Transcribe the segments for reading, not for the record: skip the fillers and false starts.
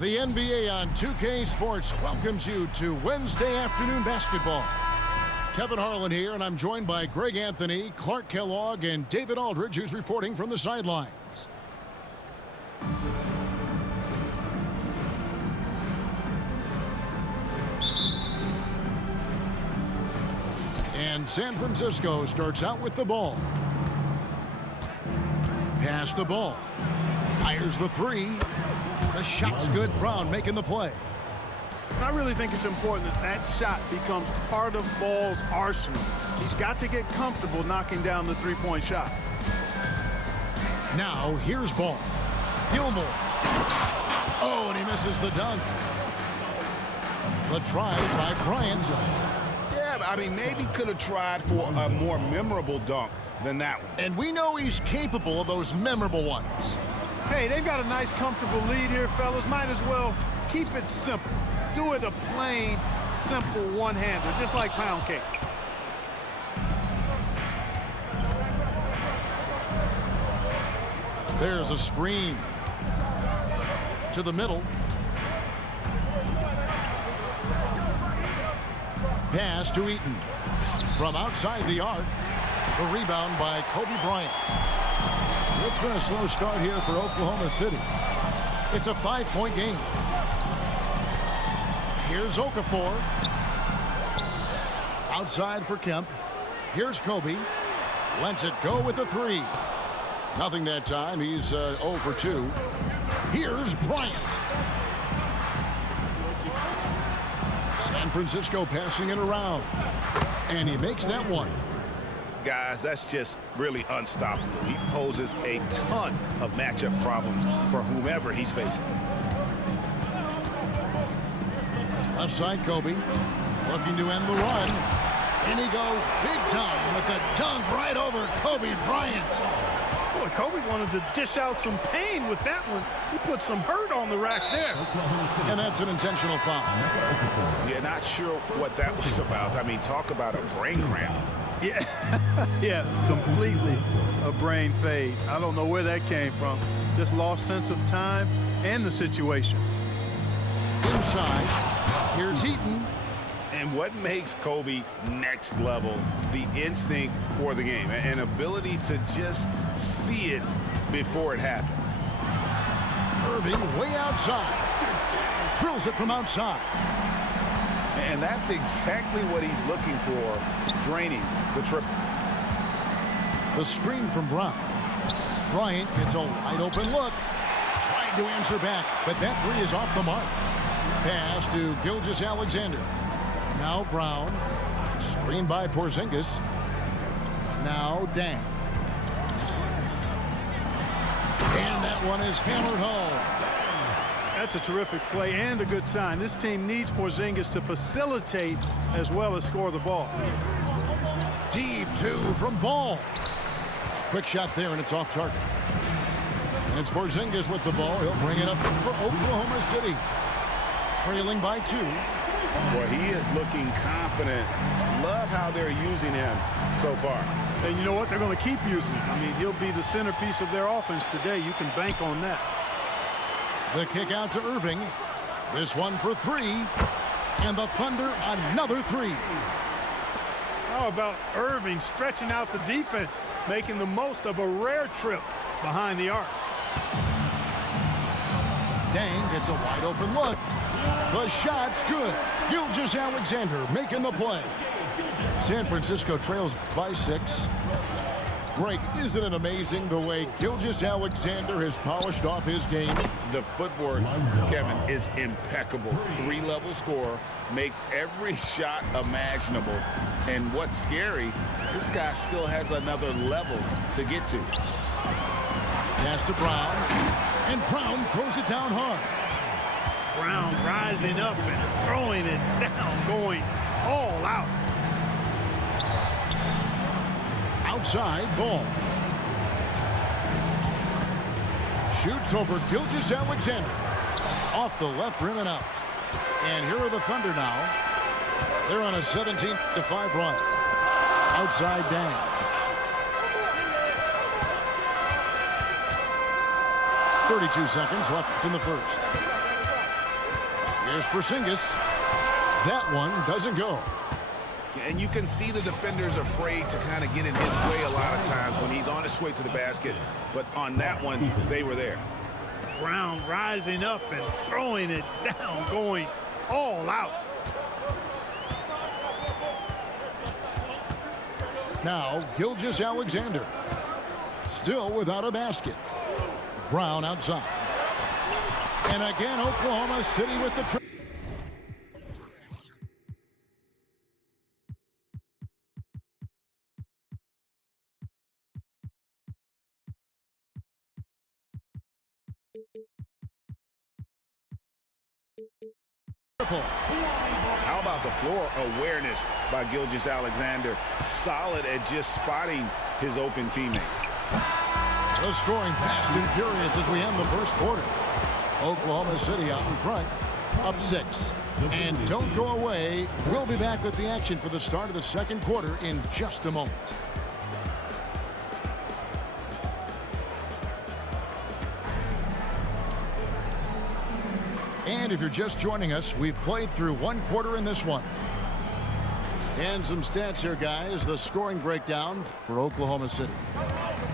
The NBA on 2K Sports welcomes you to Wednesday afternoon basketball. Kevin Harlan here, and I'm joined by Greg Anthony, Clark Kellogg, and David Aldridge, who's reporting from the sidelines. And San Francisco starts out with the ball. Pass the ball. Fires the three. The shot's good. Brown making the play. I really think it's important that that shot becomes part of Ball's arsenal. He's got to get comfortable knocking down the three-point shot. Now, here's Ball. Gilmore. Oh, and he misses the dunk. The try by Bryant. Yeah, I mean, maybe could have tried for a more memorable dunk than that one. And we know he's capable of those memorable ones. Hey, they've got a nice, comfortable lead here, fellas. Might as well keep it simple. Do it a plain, simple one-hander, just like pound cake. There's a screen. To the middle. Pass to Eaton. From outside the arc. The rebound by Kobe Bryant. It's been a slow start here for Oklahoma City. It's a 5-point game. Here's Okafor. Outside for Kemp. Here's Kobe. Lets it go with a three. Nothing that time. He's 0 for 2. Here's Bryant. San Francisco passing it around. And he makes that one. Guys, that's just really unstoppable. He poses a ton of matchup problems for whomever he's facing. Left side, Kobe. Looking to end the run. And he goes big time with the dunk right over Kobe Bryant. Boy, Kobe wanted to dish out some pain with that one. He put some hurt on the rack there. And that's an intentional foul. Yeah, not sure what that was about. I mean, talk about a brain cramp. Yeah, yeah, completely a brain fade. I don't know where that came from. Just lost sense of time and the situation. Inside, here's Eaton. And what makes Kobe next level? The instinct for the game, an ability to just see it before it happens. Irving way outside. Drills it from outside. And that's exactly what he's looking for, draining the triple. The screen from Brown. Bryant gets a wide open look. Tried to answer back, but that three is off the mark. Pass to Gilgeous-Alexander. Now Brown. Screen by Porzingis. Now Dang. And that one is hammered home. That's a terrific play and a good sign. This team needs Porzingis to facilitate as well as score the ball. Deep two from Ball. Quick shot there, and it's off target. And it's Porzingis with the ball. He'll bring it up for Oklahoma City. Trailing by 2. Boy, he is looking confident. Love how they're using him so far. And you know what? They're going to keep using him. I mean, he'll be the centerpiece of their offense today. You can bank on that. The kick out to Irving. This one for 3. And the Thunder another 3. How about Irving stretching out the defense, making the most of a rare trip behind the arc. Dang gets a wide open look. The shot's good. Gilgeous-Alexander making the play. San Francisco trails by 6. Greg, isn't it amazing the way Gilgeous-Alexander has polished off his game? The footwork, Kevin, is impeccable. 3-level scorer, makes every shot imaginable. And what's scary, this guy still has another level to get to. Pass to Brown, and Brown throws it down hard. Brown rising up and throwing it down, going all out. Outside Ball. Shoots over Gilgeous-Alexander. Off the left rim and out. And here are the Thunder now. They're on a 17-5 run. Outside Dang. 32 seconds left in the first. Here's Porzingis. That one doesn't go. And you can see the defender's afraid to kind of get in his way a lot of times when he's on his way to the basket. But on that one, they were there. Brown rising up and throwing it down, going all out. Now, Gilgeous-Alexander. Still without a basket. Brown outside. And again, Oklahoma City with the triple. How about the floor awareness by Gilgeous-Alexander? Solid at just spotting his open teammate. The scoring fast and furious as we end the first quarter. Oklahoma City out in front, up 6. And don't go away. We'll be back with the action for the start of the second quarter in just a moment. And if you're just joining us, we've played through one quarter in this one. And some stats here, guys. The scoring breakdown for Oklahoma City.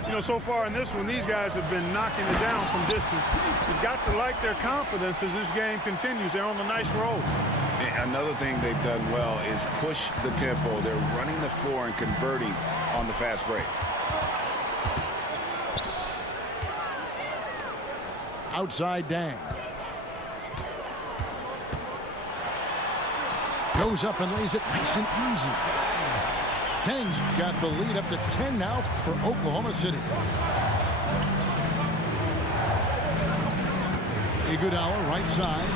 You know, so far in this one, these guys have been knocking it down from distance. You've got to like their confidence as this game continues. They're on a nice roll. And another thing they've done well is push the tempo. They're running the floor and converting on the fast break. Outside Dang. Goes up and lays it nice and easy. Dang's got the lead up to 10 now for Oklahoma City. Iguodala right side.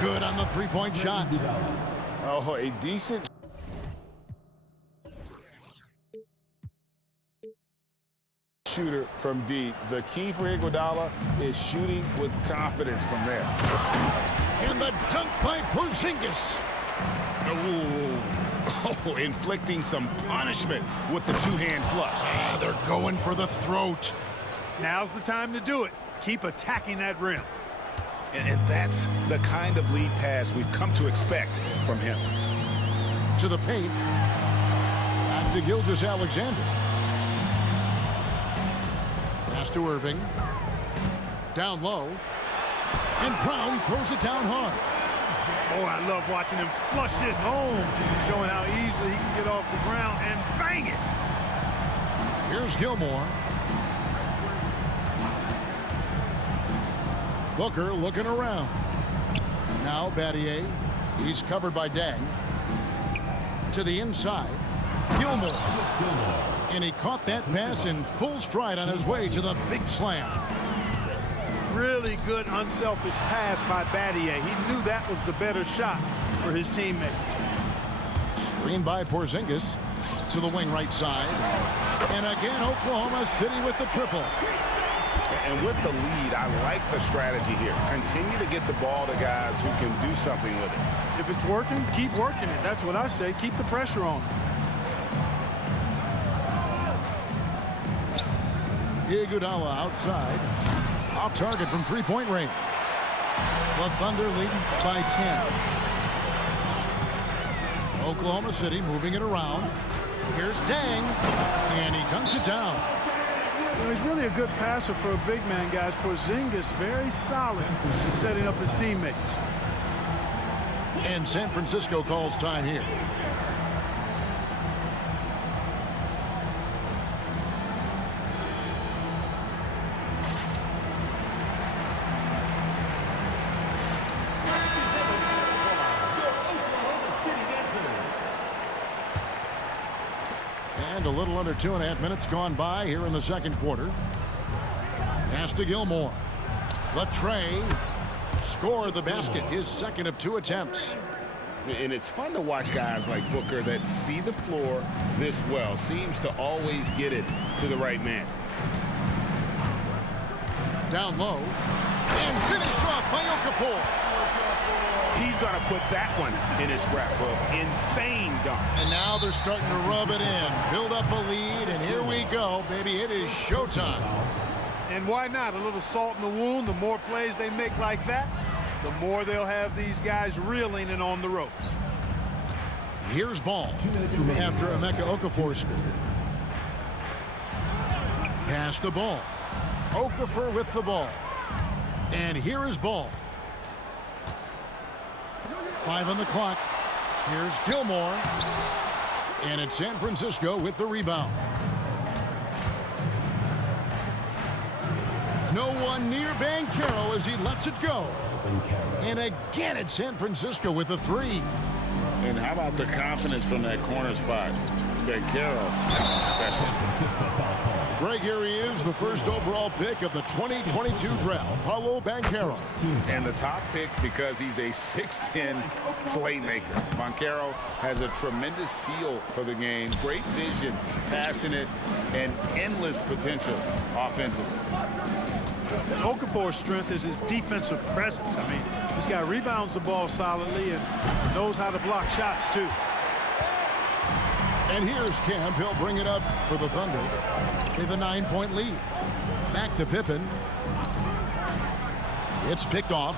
Good on the three-point shot. Oh, a decent shooter from deep. The key for Iguodala is shooting with confidence from there. And the dunk by Porzingis. Oh, inflicting some punishment with the two-hand flush. They're going for the throat. Now's the time to do it. Keep attacking that rim. And that's the kind of lead pass we've come to expect from him. To the paint. Back to Gilgeous-Alexander. Pass to Irving. Down low. And Brown throws it down hard. Oh, I love watching him flush it home, showing how easily he can get off the ground and bang it. Here's Gilmore. Booker looking around. Now Battier. He's covered by Dang. To the inside. Gilmore. And he caught that pass in full stride on his way to the big slam. Really good unselfish pass by Battier. He knew that was the better shot for his teammate. Screen by Porzingis to the wing right side. And again, Oklahoma City with the triple. And with the lead, I like the strategy here. Continue to get the ball to guys who can do something with it. If it's working, keep working it. That's what I say. Keep the pressure on. Iguodala outside. Off target from three-point range. The Thunder lead by 10. Oklahoma City moving it around. Here's Dang. And he dunks it down. You know, he's really a good passer for a big man, guys. Porzingis very solid in setting up his teammates. And San Francisco calls time here. And a little under 2.5 minutes gone by here in the second quarter. Pass to Gilmore. Latrey scored the basket, his second of 2 attempts. And it's fun to watch guys like Booker that see the floor this well. Seems to always get it to the right man. Down low. And finished off by Okafor. He's going to put that one in his scrapbook. Insane dunk. And now they're starting to rub it in. Build up a lead, and here we go, baby. It is showtime. And why not? A little salt in the wound. The more plays they make like that, the more they'll have these guys reeling and on the ropes. Here's ball after Emeka Okafor scored. Pass the ball. Okafor with the ball. And here is ball. 5 on the clock. Here's Gilmore. And it's San Francisco with the rebound. No one near Banchero as he lets it go. And again, it's San Francisco with a 3. And how about the confidence from that corner spot? Banchero, special. Greg, here he is, the first overall pick of the 2022 draft, Paolo Banchero. And the top pick because he's a 6'10 playmaker. Banchero has a tremendous feel for the game, great vision, passionate, and endless potential offensively. Okafor's strength is his defensive presence. I mean, this guy rebounds the ball solidly and knows how to block shots, too. And here's Camp. He'll bring it up for the Thunder. They have a 9-point lead. Back to Pippen. It's picked off.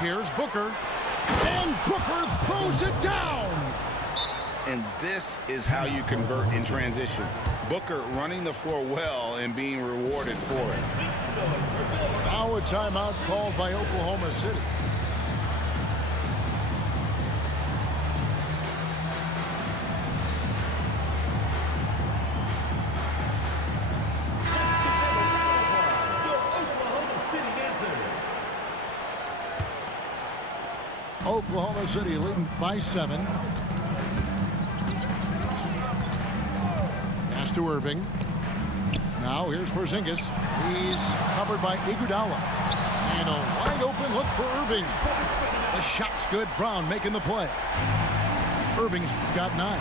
Here's Booker. And Booker throws it down. And this is how you convert in transition. Booker running the floor well and being rewarded for it. Now a timeout called by Oklahoma City. Oklahoma City leading by 7. Pass to Irving. Now here's Porzingis. He's covered by Iguodala. And a wide open look for Irving. The shot's good. Brown making the play. Irving's got 9.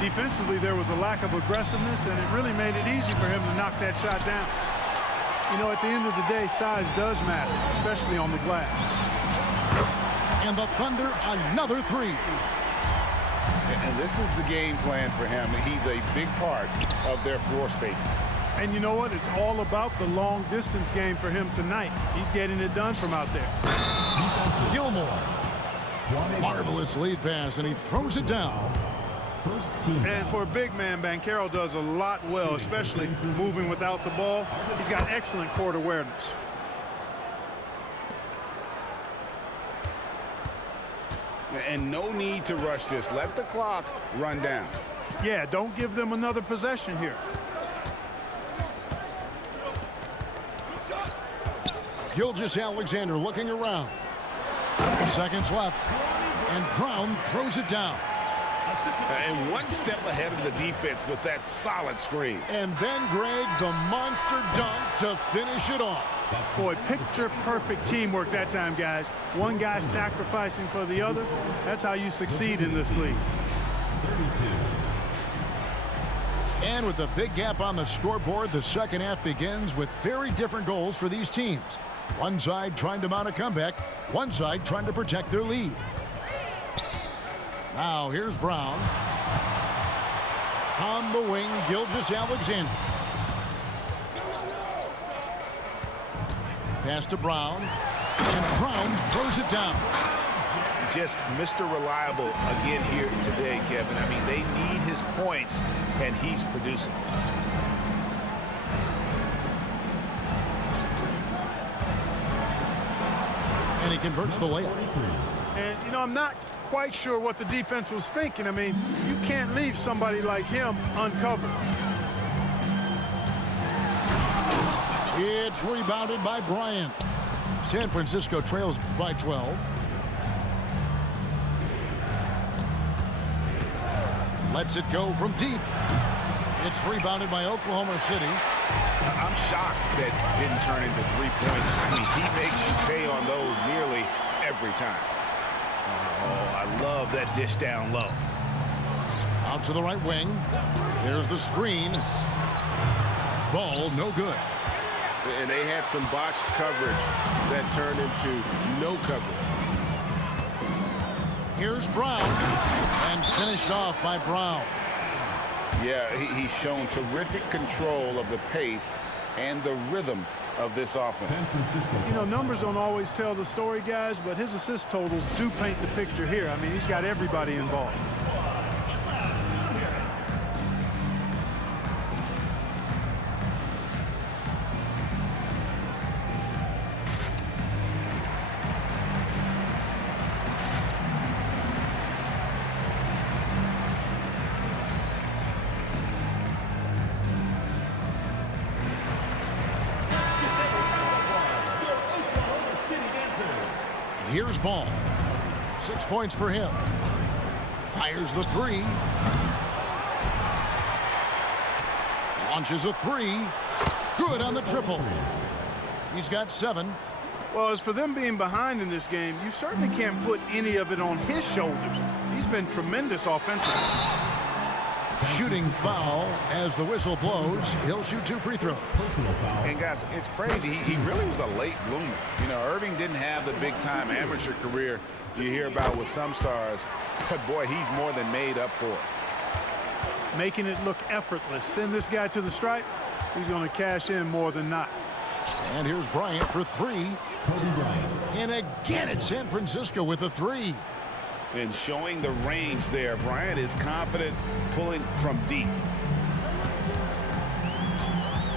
Defensively, there was a lack of aggressiveness, and it really made it easy for him to knock that shot down. You know, at the end of the day, size does matter, especially on the glass. And the Thunder, another 3. And this is the game plan for him. He's a big part of their floor spacing. And you know what? It's all about the long distance game for him tonight. He's getting it done from out there. Gilmore. Marvelous lead pass, and he throws it down. And for a big man, Banchero does a lot well, especially moving without the ball. He's got excellent court awareness. And no need to rush this. Let the clock run down. Yeah, don't give them another possession here. Gilgeous-Alexander looking around. Seconds left. And Brown throws it down. And one step ahead of the defense with that solid screen. And then, Greg, the monster dunk to finish it off. Boy, picture-perfect teamwork that time, guys. One guy sacrificing for the other. That's how you succeed in this league. 32. And with a big gap on the scoreboard, the second half begins with very different goals for these teams. One side trying to mount a comeback, one side trying to protect their lead. Now here's Brown. On the wing, Gilgeous-Alexander. Pass to Brown. And Brown throws it down. Just Mr. Reliable again here today, Kevin. I mean, they need his points, and he's producing. And he converts the layup. And, you know, I'm not quite sure what the defense was thinking. I mean, you can't leave somebody like him uncovered. It's rebounded by Bryant. San Francisco trails by 12. Lets it go from deep. It's rebounded by Oklahoma City. I'm shocked that didn't turn into 3 points. I mean, he makes you pay on those nearly every time. Oh, I love that dish down low. Out to the right wing. There's the screen. Ball no good. And they had some botched coverage that turned into no coverage. Here's Brown. And finished off by Brown. Yeah, he's shown terrific control of the pace and the rhythm of this offense. You know, numbers don't always tell the story, guys, but his assist totals do paint the picture here. I mean, he's got everybody involved. Here's Ball. 6 points for him. Fires the three. Launches a three. Good on the triple. He's got 7. Well, as for them being behind in this game, you certainly can't put any of it on his shoulders. He's been tremendous offensively. Shooting foul as the whistle blows. He'll shoot 2 free throws. And guys, it's crazy. He really was a late bloomer. You know, Irving didn't have the big-time amateur career you hear about with some stars, but boy, he's more than made up for it. Making it look effortless. Send this guy to the stripe. He's going to cash in more than not. And here's Bryant for 3. And again, it's San Francisco with a 3. And showing the range there, Bryant is confident pulling from deep.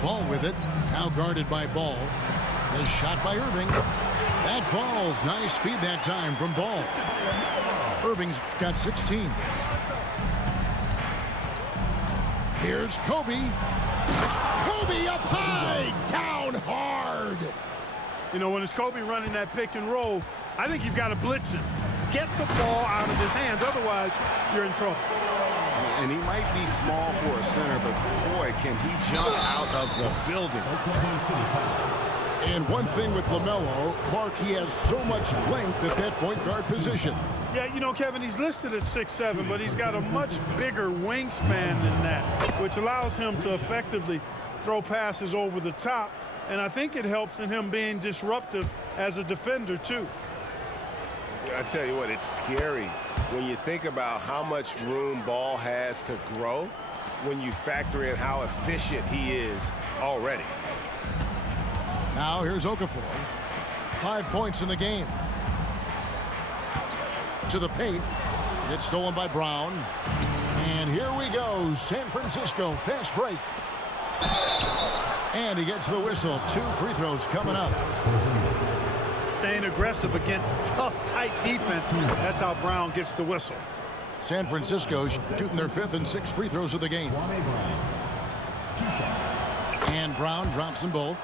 Ball with it. Now guarded by Ball. A shot by Irving. That falls. Nice feed that time from Ball. Irving's got 16. Here's Kobe. Kobe up high. Down hard. You know, when it's Kobe running that pick and roll, I think you've got to blitz him. Get the ball out of his hands. Otherwise, you're in trouble. And he might be small for a center, but boy, can he jump out of the building. And one thing with LaMelo, Clark, he has so much length at that point guard position. Yeah, you know, Kevin, he's listed at 6'7", but he's got a much bigger wingspan than that, which allows him to effectively throw passes over the top. And I think it helps in him being disruptive as a defender, too. I tell you what, it's scary when you think about how much room Ball has to grow when you factor in how efficient he is already. Now here's Okafor. 5 points in the game. To the paint. It's stolen by Brown. And here we go. San Francisco, fast break. And he gets the whistle. 2 free throws coming up. Staying aggressive against tough, tight defense. That's how Brown gets the whistle. San Francisco shooting their 5th and 6th free throws of the game. And Brown drops them both.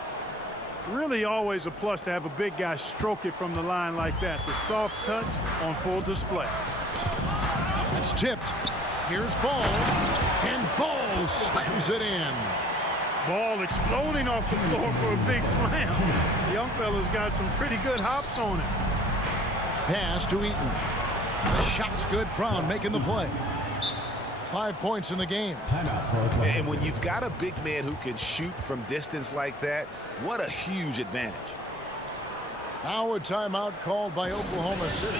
Really always a plus to have a big guy stroke it from the line like that. The soft touch on full display. That's tipped. Here's Ball. And Ball slams it in. Ball exploding off the floor for a big slam. The young fella's got some pretty good hops on it. Pass to Eaton. The shot's good. Brown making the play. 5 points in the game. And when you've got a big man who can shoot from distance like that, what a huge advantage. Now a timeout called by Oklahoma City.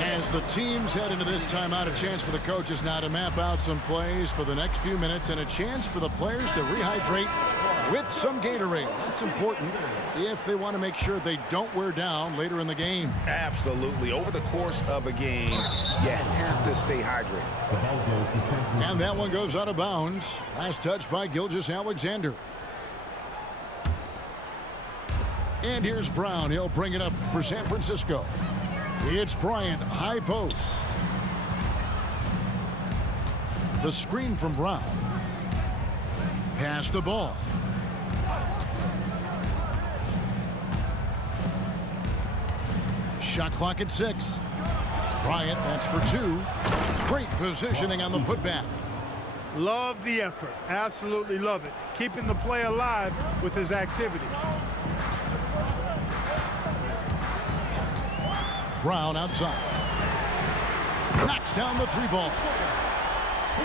As the teams head into this timeout, a chance for the coaches now to map out some plays for the next few minutes and a chance for the players to rehydrate with some Gatorade. That's important if they want to make sure they don't wear down later in the game. Absolutely. Over the course of a game, you have to stay hydrated. And that one goes out of bounds. Last touch by Gilgeous-Alexander. And here's Brown. He'll bring it up for San Francisco. It's Bryant, high post. The screen from Brown. Pass the ball. Shot clock at 6. Bryant, that's for 2. Great positioning on the putback. Love the effort. Absolutely love it. Keeping the play alive with his activity. Brown outside. Knocks down the 3 ball.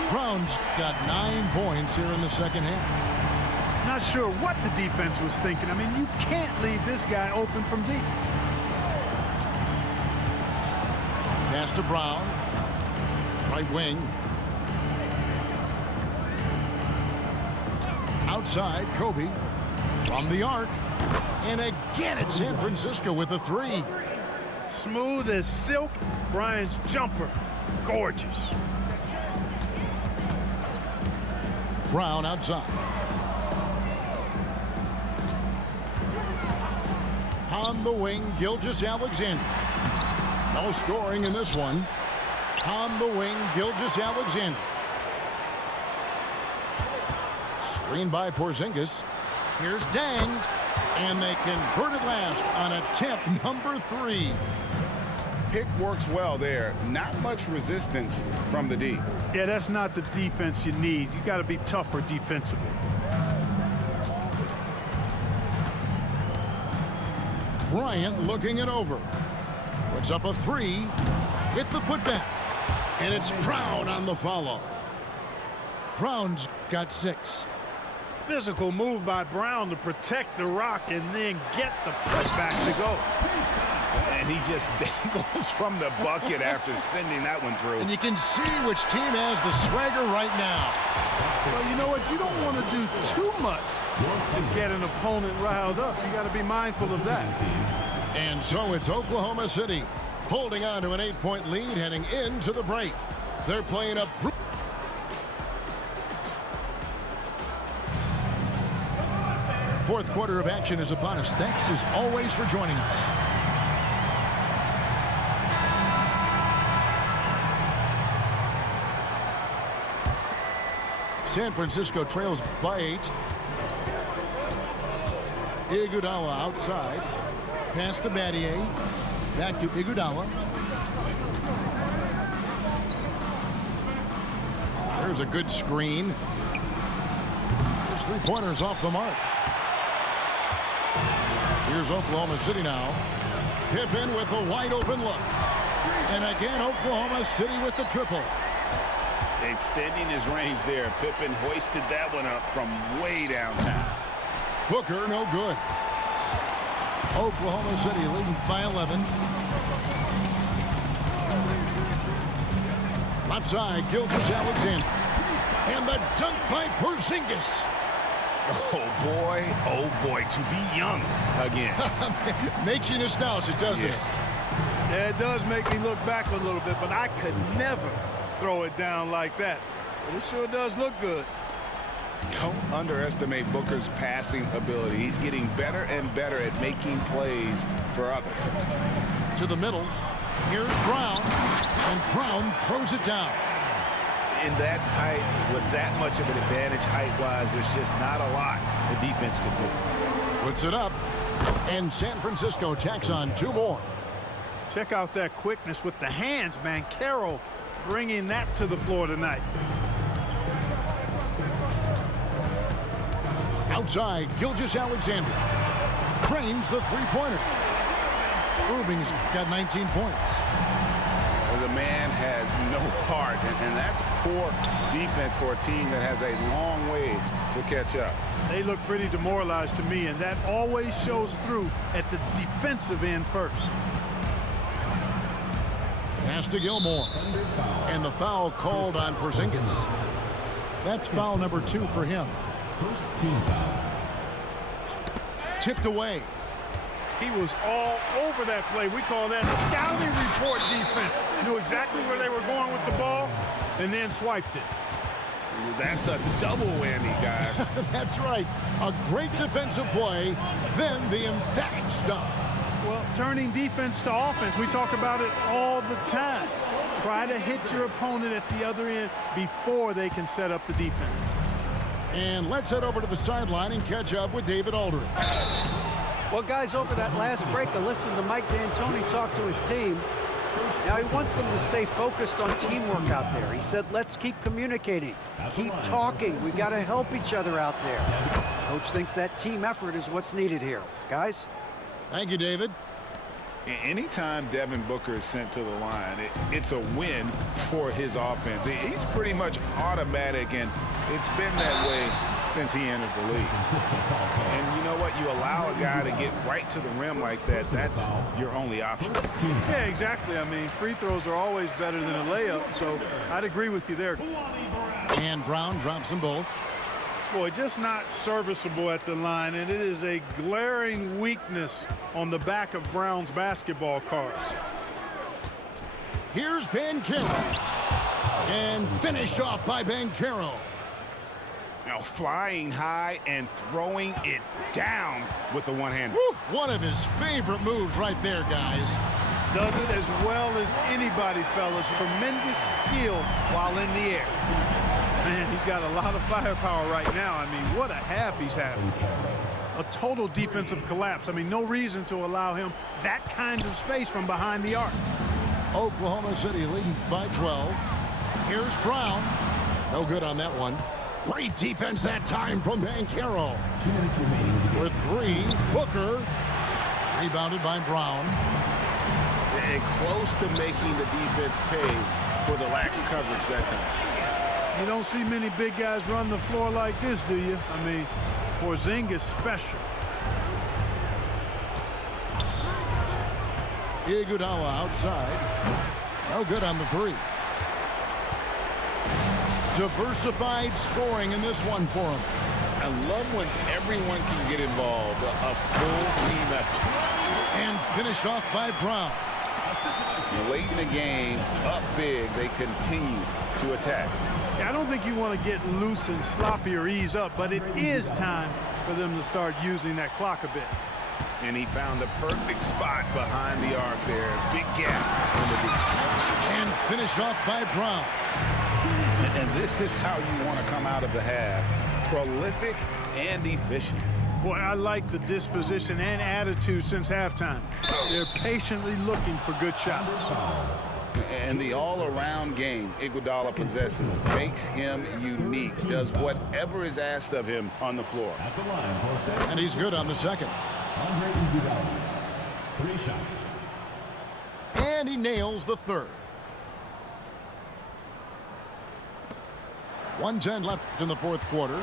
Brown's got 9 points here in the second half. Not sure what the defense was thinking. I mean, you can't leave this guy open from deep. Pass to Brown. Right wing. Outside, Kobe. From the arc. And again it's San Francisco with a three. Smooth as silk. Bryant's jumper. Gorgeous. Brown outside. On the wing, Gilgeous-Alexander. No scoring in this one. On the wing, Gilgeous-Alexander. Screen by Porzingis. Here's Dang. And they convert it last on attempt number 3. Pick works well there. Not much resistance from the D. Yeah, that's not the defense you need. You got to be tougher defensively. Bryant looking it over. Puts up a 3. With the putback. And it's Brown on the follow. Brown's got 6. Physical move by Brown to protect the rock and then get the putback to go. And he just dangles from the bucket after sending that one through. And you can see which team has the swagger right now. Well, you know what? You don't want to do too much to get an opponent riled up. You got to be mindful of that. And so it's Oklahoma City holding on to an 8-point lead heading into the break. They're playing a fourth quarter of action is upon us. Thanks as always for joining us. San Francisco trails by 8. Iguodala outside. Pass to Battier. Back to Iguodala. There's a good screen. There's 3-pointers off the mark. Here's Oklahoma City now. Pippen with a wide open look. And again, Oklahoma City with the triple. Extending his range there. Pippen hoisted that one up from way downtown. Booker, no good. Oklahoma City leading by 11. Left side, Gilgeous-Alexander. And the dunk by Porzingis. Oh boy, to be young again. Makes you nostalgic, doesn't it? Yeah, it does make me look back a little bit, but I could never throw it down like that. But it sure does look good. Don't underestimate Booker's passing ability. He's getting better and better at making plays for others. To the middle. Here's Brown. And Brown throws it down. In that tight, with that much of an advantage height-wise, there's just not a lot the defense could do. Puts it up. And San Francisco tacks on 2 more. Check out that quickness with the hands, man. Carroll bringing that to the floor tonight. Outside, Gilgeous-Alexander. Cranes the 3-pointer. Irving's got 19 points. The man has no heart, and that's poor defense for a team that has a long way to catch up. They look pretty demoralized to me, and that always shows through at the defensive end first. Pass to Gilmore. And the foul called on Porzingis. That's foul number 2 for him. First team foul. Tipped away. He was all over that play. We call that scouting report defense. Knew exactly where they were going with the ball and then swiped it. That's a double whammy, guys. That's right. A great defensive play, then the emphatic stuff. Well, turning defense to offense, we talk about it all the time. Try to hit your opponent at the other end before they can set up the defense. And let's head over to the sideline and catch up with David Aldridge. Well, guys, over that last break, I listened to Mike D'Antoni talk to his team. Now, he wants them to stay focused on teamwork out there. He said, let's keep communicating, keep talking. We've got to help each other out there. Coach thinks that team effort is what's needed here. Guys? Thank you, David. Anytime Devin Booker is sent to the line, it's a win for his offense. He's pretty much automatic, and it's been that way since he entered the league. And you know what? You allow a guy to get right to the rim like that, that's your only option. Yeah, exactly. I mean, free throws are always better than a layup, so I'd agree with you there. And Brown drops them both. Boy, just not serviceable at the line, and it is a glaring weakness on the back of Brown's basketball cards. Here's Banchero. And finished off by Banchero. Now flying high and throwing it down with the one-hander. One of his favorite moves right there, guys. Does it as well as anybody, fellas. Tremendous skill while in the air. Man, he's got a lot of firepower right now. I mean, what a half he's having. A total defensive collapse. I mean, no reason to allow him that kind of space from behind the arc. Oklahoma City leading by 12. Here's Brown. No good on that one. Great defense that time from Banchero. 2 minutes remaining. For three, Booker. Rebounded by Brown. And close to making the defense pay for the lax coverage that time. You don't see many big guys run the floor like this, do you? I mean, Porzingis special. Iguodala outside. No good on the three. Diversified scoring in this one for him. I love when everyone can get involved. A full team effort. And finished off by Brown. Late in the game, up big, they continue to attack. Yeah, I don't think you want to get loose and sloppy or ease up, but it is time for them to start using that clock a bit. And he found the perfect spot behind the arc there. Big gap in the deep. And finished off by Brown. And this is how you want to come out of the half. Prolific and efficient. Boy, I like the disposition and attitude since halftime. They're patiently looking for good shots. And the all-around game Iguodala possesses makes him unique. Does whatever is asked of him on the floor. At the line for a second. And he's good on the second. Andre Iguodala. 3 shots. And he nails the third. 1:10 left in the fourth quarter.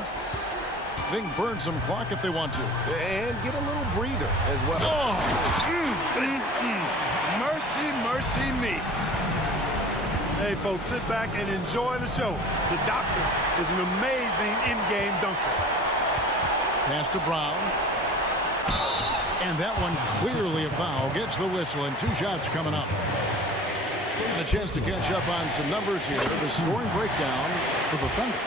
They can burn some clock if they want to. And get a little breather as well. Oh! Mercy, mercy me. Hey, folks, sit back and enjoy the show. The doctor is an amazing in-game dunker. Pass to Brown. And that one clearly a foul. Gets the whistle and 2 shots coming up. And a chance to catch up on some numbers here. The scoring breakdown for the Thunder.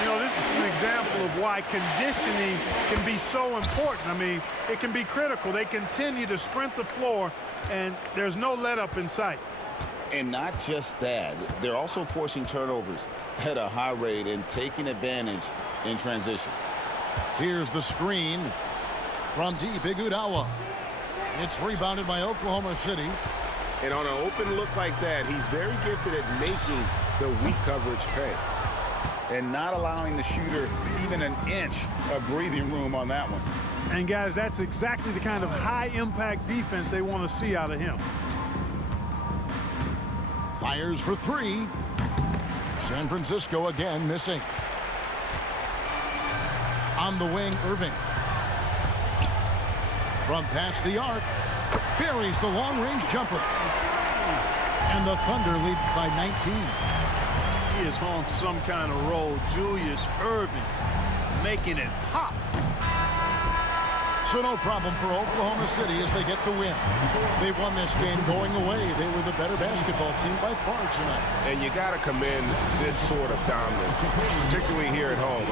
You know, this is an example of why conditioning can be so important. I mean, it can be critical. They continue to sprint the floor, and there's no let-up in sight. And not just that, they're also forcing turnovers at a high rate and taking advantage in transition. Here's the screen from deep. Iguodala. It's rebounded by Oklahoma City. And on an open look like that, he's very gifted at making the weak coverage pay. And not allowing the shooter even an inch of breathing room on that one. And, guys, that's exactly the kind of high-impact defense they want to see out of him. Fires for 3. San Francisco again missing. On the wing, Irving. From past the arc. Buries the long-range jumper. And the Thunder lead by 19. He is on some kind of roll. Julius Irving making it pop. So no problem for Oklahoma City as they get the win. They won this game going away. They were the better basketball team by far tonight. And you got to commend this sort of dominance, particularly here at home.